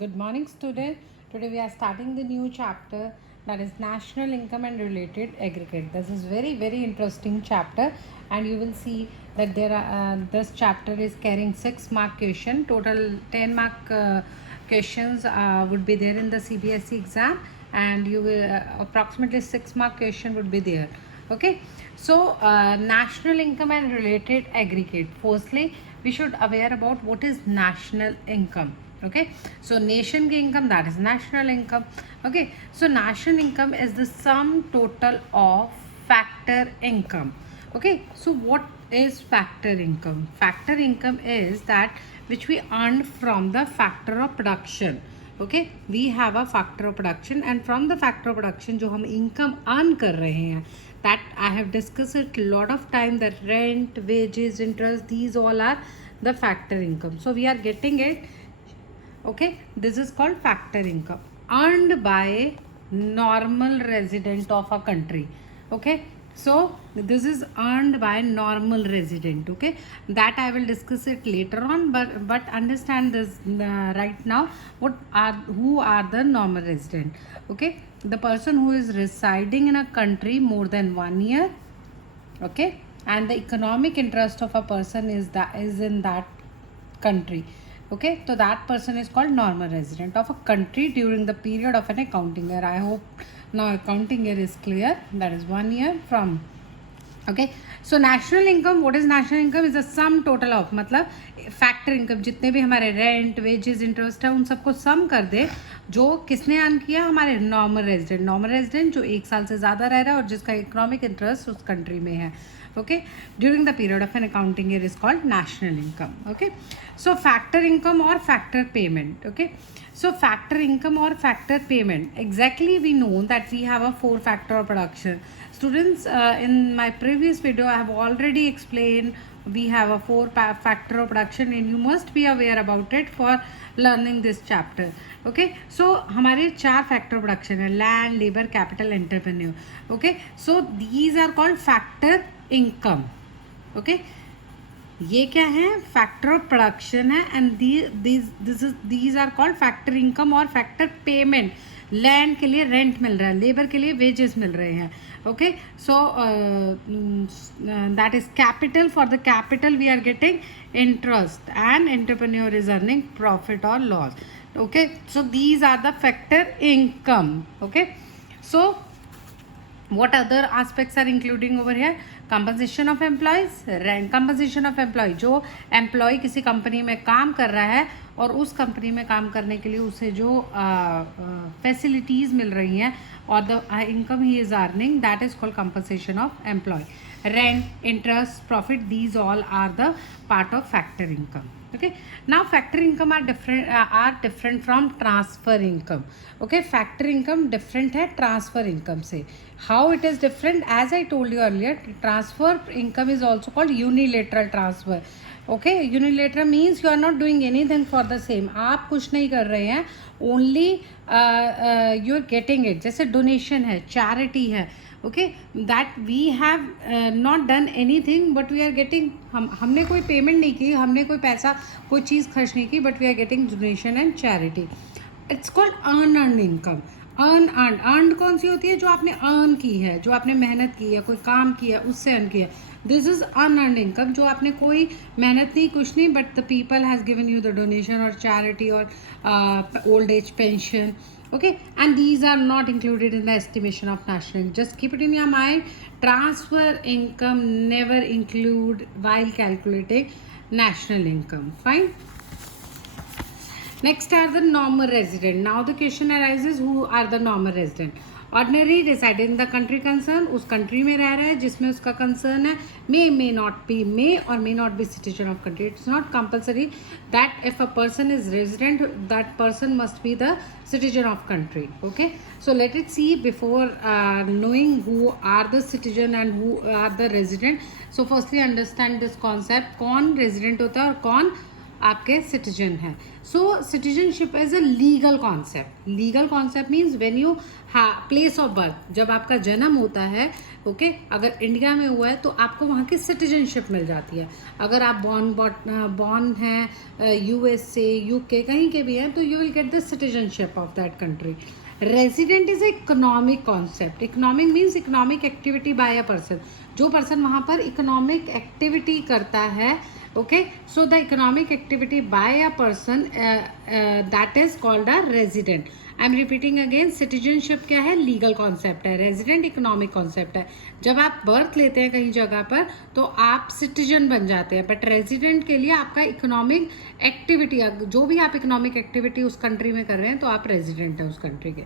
Good morning, student. Today we are starting the new chapter, that is national income and related aggregate. This is very interesting chapter, and you will see that there are this chapter is carrying 6 mark question. Total 10 mark questions would be there in the CBSE exam, and you will approximately 6 mark question would be there. Okay, so national income and related aggregate. Firstly, we should aware about what is national income. Okay, so nation ki income, that is national income. Okay, so national income is the sum total of factor income. Okay, so what is factor income? Factor income is that which we earn from the factor of production. Okay, we have a factor of production, and from the factor of production जो हम income earn कर रहे हैं, that I have discussed it lot of time, that rent, wages, interest, these all are the factor income. So we are getting it. Okay, this is called factor income earned by normal resident of a country. Okay, so this is earned by normal resident. Okay, that I will discuss it later on, but understand this right now. Who are the normal resident? Okay, the person who is residing in a country more than 1 year. Okay, and the economic interest of a person is in that country. Okay, so that person is called normal resident of a country during the period of an accounting year. I hope now accounting year is clear. That is 1 year from. Okay, so national income, what is national income? is the sum total of, मतलब factor income, जितने भी हमारे rent, wages, interest है, उन सबको सम कर दे, जो किसने अर्न किया, हमारे नॉर्मल रेजिडेंट जो 1 साल से ज़्यादा रह रहा है और जिसका इकोनॉमिक इंटरेस्ट उस कंट्री में है. Okay, during the period of an accounting year is called national income. Okay, so factor income or factor payment. Okay, so factor income or factor payment, exactly we know that we have a 4 factor of production. Students, in my previous video I have already explained we have a 4 factor of production, and you must be aware about it for learning this chapter. Okay, so हमारे 4 factor of production है, land, labor, capital, entrepreneur. Okay, so these are called factor income. Okay, ये क्या है, factor of production है, and these are called factor income और factor payment. Land के लिए rent मिल रहा है, लेबर के लिए वेजेस मिल रहे हैं. Okay, so that is capital. For the capital we are getting interest, and entrepreneur is earning profit और loss. Okay, so these are the factor income. Okay, so what other aspects are including over here? Compensation of employees, rent. Compensation of employee, जो employ किसी company में काम कर रहा है और उस कंपनी में काम करने के लिए उसे जो फैसिलिटीज़ मिल रही हैं और the income he is earning, that is called compensation of employee. Rent, interest, profit, these all are the part of factor income. Okay, now factor income are different from transfer income. Okay, factor income different है transfer income से. How it is different? As I told you earlier, transfer income is also called unilateral transfer. Okay, unilateral means you are not doing anything for the same. आप कुछ नहीं कर रहे हैं, only you are getting it. जैसे donation है, charity है. Okay, that we have not done any thing, but we are getting. हमने कोई पेमेंट नहीं की, हमने कोई पैसा, कोई चीज़ खर्च नहीं की, but we are getting donation and charity. It's called earn income. Earn कौन सी होती है? जो आपने अर्न की है, जो आपने मेहनत की है, कोई काम किया उससे अर्न किया. दिस इज अनअर्न इनकम, जो आपने कोई मेहनत नहीं, कुछ नहीं, but the people has given you the donation और चैरिटी और old age pension. Okay, and these are not included in the estimation of national income. Just keep it in your mind, transfer income never include while calculating national income. Fine. Next are the normal resident. Now the question arises, who are the normal resident? Ordinary reside in the country concern, उस country में रह रहा है जिसमें उसका concern है. may not be citizen of country. It's not compulsory that if a person is resident, that person must be the citizen of country. Okay, so let it see before knowing who are the citizen and who are the resident. So firstly understand this concept, कौन resident होता है और कौन आपके citizen हैं. So citizenship is a legal concept. Legal concept means when you place of birth, जब आपका जन्म होता है, ओके, अगर इंडिया में हुआ है तो आपको वहाँ की सिटीजनशिप मिल जाती है. अगर आप बॉर्न हैं यूएसए, यूके, कहीं के भी हैं, तो you will get the citizenship of that country. Resident is economic concept. Economic means economic activity by a person. जो पर्सन वहाँ पर इकोनॉमिक एक्टिविटी करता है, okay, so the economic activity by a person that is called a resident. I am repeating again, citizenship क्या है? Legal concept है. Resident economic concept है. जब आप बर्थ लेते हैं कहीं जगह पर तो आप सिटीजन बन जाते हैं, बट रेजिडेंट के लिए आपका इकोनॉमिक एक्टिविटी, जो भी आप इकोनॉमिक एक्टिविटी उस कंट्री में कर रहे हैं तो आप रेजिडेंट हैं उस कंट्री के.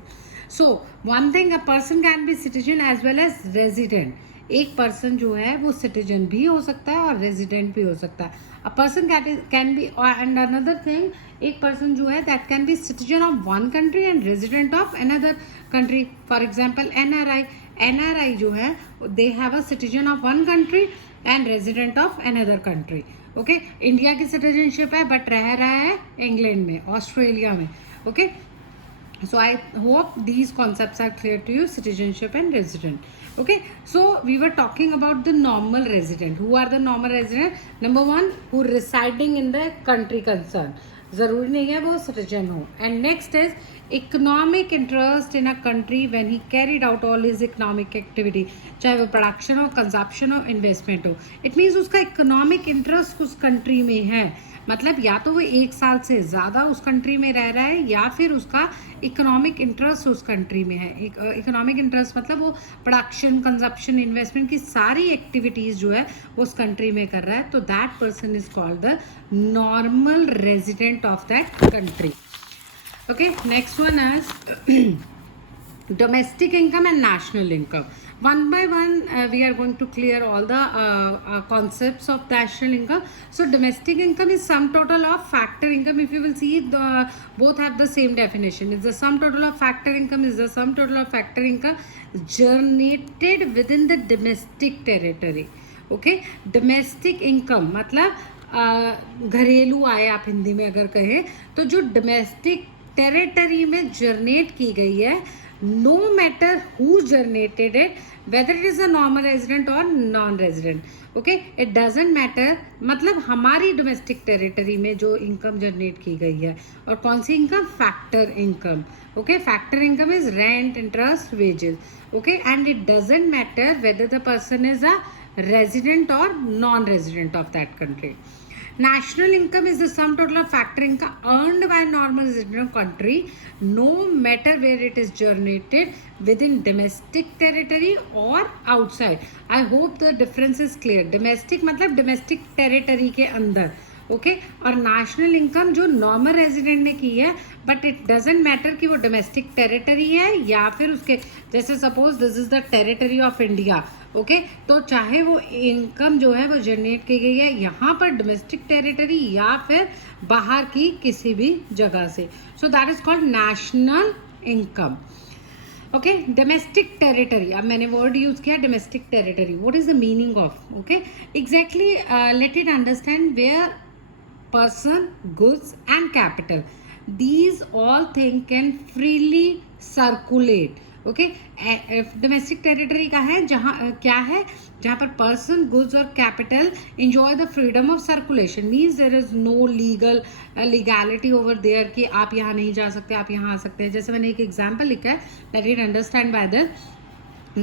So one thing, a person can be citizen as well as resident. एक पर्सन जो है वो सिटीजन भी हो सकता है और रेजिडेंट भी हो सकता है. अ person can B, and another thing, एक पर्सन जो है that can be citizen of one country and resident of another country. For example NRI. NRI जो है they have a citizen of one country and resident of another country. Okay, India की citizenship है but रह रहा है England में, Australia में. Okay, so I hope these concepts are clear to you, citizenship and resident. Okay, so we were talking about the normal resident. Who are the normal resident? Number one, who residing in the country concerned. ज़रूरी नहीं है वो citizen हो. And next is economic interest in a country when he carried out all his economic activity. चाहे वो production हो, consumption हो, investment हो, इट मीन्स उसका इकोनॉमिक इंटरेस्ट उस कंट्री में है. मतलब या तो वो 1 साल से ज़्यादा उस कंट्री में रह रहा है या फिर उसका इकोनॉमिक इंटरेस्ट उस कंट्री में है. इकोनॉमिक इंटरेस्ट मतलब वो प्रोडक्शन, कंजप्शन, इन्वेस्टमेंट की सारी एक्टिविटीज़ जो है वो उस कंट्री में कर रहा है. तो that person is called the normal resident of that country. Okay, next one is domestic income and national income. One by one we are going to clear all the concepts of national income. So domestic income is sum total of factor income. If you will see, both have the same definition. It's the sum total of factor income is the sum total of factor income generated within the domestic territory. Okay, domestic income मतलब घरेलू आय आप हिंदी में अगर कहें तो जो domestic territory में generate की गई है, no matter who generated it, whether it is a normal resident or non-resident. Okay, it doesn't matter. मतलब हमारी डोमेस्टिक टेरिटरी में जो इनकम जनरेट की गई है, और कौन सी income? Factor income. Okay, factor income is rent, interest, wages. Okay, and it doesn't matter whether the person is a resident or non-resident of that country. National income is the sum total of factor income earned by normal resident of country, no matter where it is generated, within domestic territory or outside. I hope the difference is clear. Domestic मतलब domestic territory के अंदर, okay, और national income जो normal resident ने की है, but it doesn't matter कि वो डोमेस्टिक टेरिटरी है या फिर उसके, जैसे suppose this is the territory of India, okay, तो चाहे वो इनकम जो है वो जनरेट की गई है यहाँ पर डोमेस्टिक टेरिटरी या फिर बाहर की किसी भी जगह से, so that is called national income. Okay, domestic territory, अब मैंने वर्ड यूज किया domestic territory. What is the meaning of? Okay, exactly let it understand where person, goods and capital, these all things can freely circulate. Okay, domestic territory का है जहाँ क्या है, जहाँ पर पर्सन, गुड्स और capital enjoy the freedom of circulation. means there is no legality over there कि आप यहाँ नहीं जा सकते, आप यहाँ आ सकते हैं. जैसे मैंने एक एग्जाम्पल लिखा है, let it understand by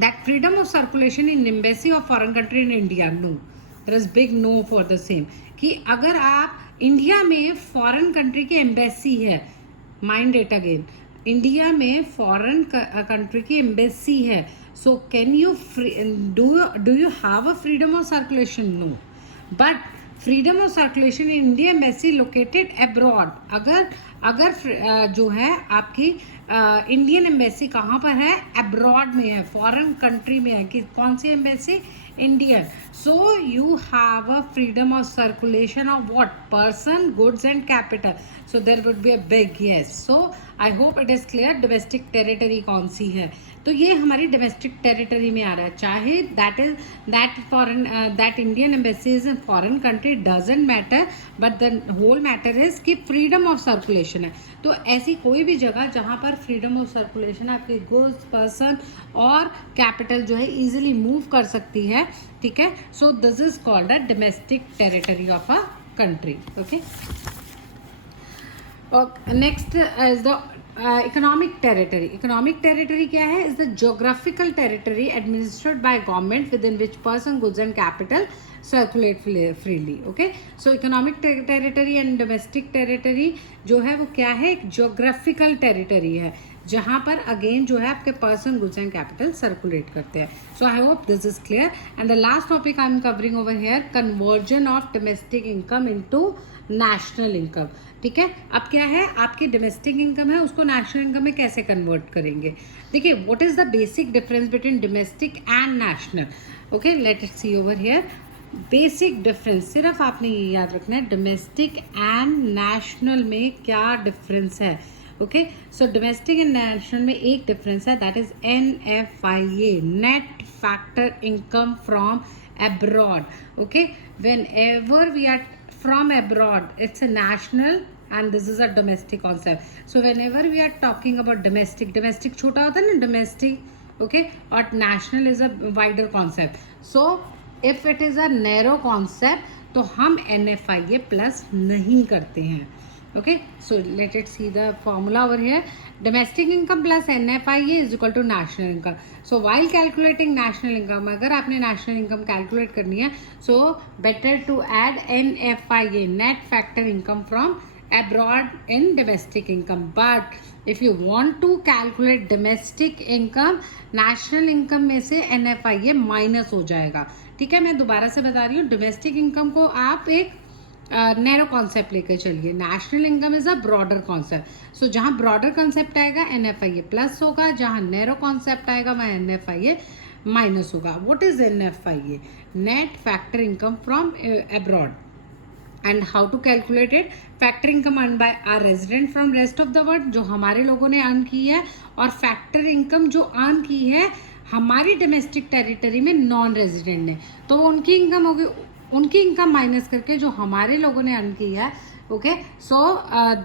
that freedom of circulation in embassy of foreign country in India. No, there is big no for the same. कि अगर आप इंडिया में फॉरेन कंट्री की एम्बेसी है, माइंड इट अगेन, इंडिया में foreign country की embassy है, so can you do you have a freedom of circulation? No, but freedom of circulation in India embassy located abroad. अगर जो है आपकी इंडियन एम्बेसी कहाँ पर है? अब्रॉड में है, फॉरेन कंट्री में है. कि कौन सी embassy? Indian. So you have a freedom of circulation of what? Person, goods and capital. So there would be a big yes. So I hope it is clear domestic territory कौन सी है. तो तो ये हमारी डोमेस्टिक टेरिटरी में आ रहा है, चाहे that Indian embassy is in foreign country doesn't matter, but the whole matter is कि फ्रीडम ऑफ सर्कुलेशन है। तो ऐसी कोई भी जगह जहाँ पर फ्रीडम ऑफ सर्कुलेशन आपके गुड्स, पर्सन और कैपिटल जो है इजीली मूव कर सकती है, ठीक है। So this is called a domestic territory of a country, okay. Next is the economic territory. Economic territory क्या है? Is the geographical territory administered by government with in which person, goods and capital circulate freely, okay. So economic territory and domestic territory जो है वो क्या है? एक geographical territory है जहाँ पर अगेन जो है आपके person, goods and capital circulate करते हैं। So I hope this is clear. And the last topic I am covering over here, conversion of domestic income into national income, ठीक है। अब क्या है, आपकी डोमेस्टिक इनकम है उसको नेशनल इनकम में कैसे कन्वर्ट करेंगे? देखिए, what is the basic difference between domestic and national, okay. Let us see over here. Basic difference सिर्फ आपने ये याद रखना है, डोमेस्टिक एंड नेशनल में क्या डिफरेंस है, okay. So domestic and national में एक डिफरेंस है, that is NFIA, net factor income from abroad, okay. Whenever we are from abroad, it's a national and this is a domestic concept. So whenever we are talking about domestic छोटा होता है ना domestic, okay, और national is a wider concept. So if it is a narrow concept तो हम NFIA plus नहीं करते हैं, okay. So let it see the formula over here. Domestic income plus NFIA is equal to national income. So while calculating national income, अगर आपने national income calculate करनी है, so better to add NFIA, net factor income from abroad in domestic income. But if you want to calculate domestic income, national income में से NFIA minus हो जाएगा, ठीक है। मैं दोबारा से बता रही हूँ, डोमेस्टिक इनकम को आप एक नैरो कॉन्सेप्ट लेकर चलिए, national income is a broader concept. सो जहाँ ब्रॉडर कॉन्सेप्ट आएगा NFIA प्लस होगा, जहाँ नैरो कॉन्सेप्ट आएगा वहाँ NFIA माइनस होगा। What is NFIA? Net factor income from abroad. And how to calculate it? Factor income earn by our resident from rest of the world, जो हमारे लोगों ने अर्न की है, और फैक्टर इनकम जो अर्न की है हमारी डोमेस्टिक टेरिटरी में नॉन रेजिडेंट ने, तो उनकी इनकम होगी, उनकी इनकम माइनस करके जो हमारे लोगों ने अर्न की है, okay. So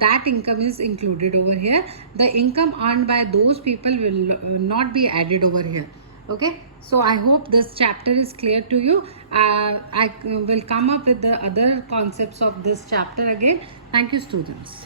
that income is included over here. The income earn by those people will not be added over here, okay. So I hope this chapter is clear to you. I will come up with the other concepts of this chapter again. Thank you, students.